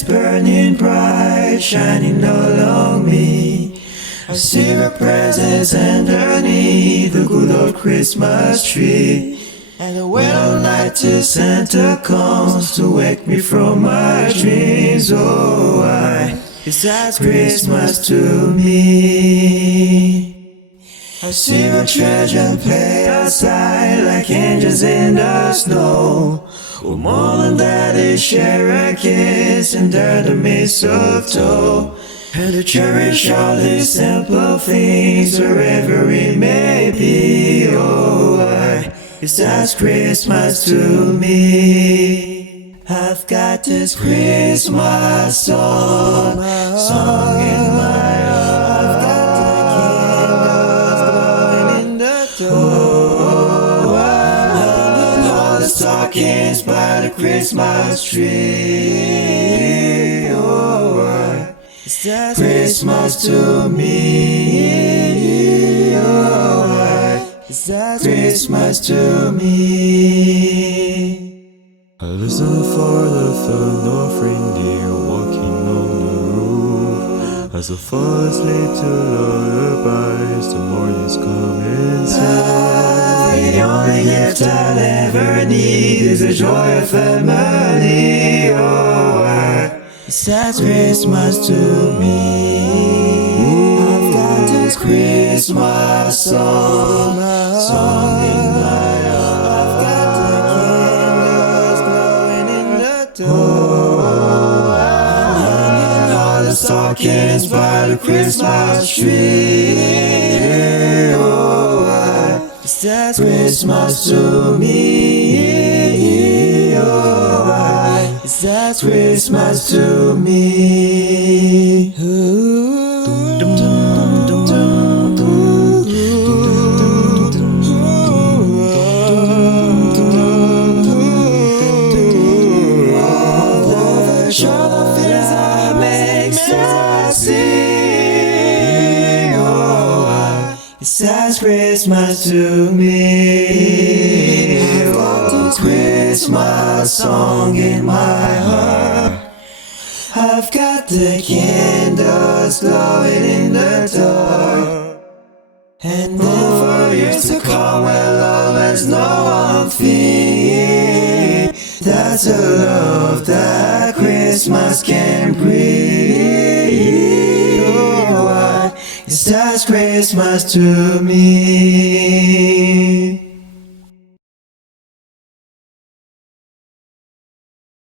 is burning bright, shining all on me. I see the presents underneath the good old Christmas tree. And I wait all night till Santa comes to wake me from my dreams. Oh, it's that Christmas to me. I see the children play outside like angels in the snow. Oh, mom and daddy share a kiss under the mistletoe. And to cherish all these simple things wherever it may be. Oh, it's that Christmas to me. I've got this Christmas song in my heart. I've got the candles glowing in the door. Hanging all the stockings by the Christmas tree. Oh, it's that Christmas to me. Oh, it's that Christmas to me. I listen for the third of reindeer walking on the roof. As I fall asleep to lullabies, the morning's coming soon. The only gift I'll ever need is the joy of family. Oh, it's that Christmas to me. I've got this Christmas song in my heart. I've got the candles glowing in the door. Hanging all the stockings by the Christmas tree. Oh, it's that Christmas to me. Oh, it's that Christmas to me. It's that Christmas to me. Oh, Christmas song in my heart. I've got the candles glowing in the dark. And then for years to come, we'll always know one thing. That's a love that Christmas can bring. Oh, it's that Christmas to me.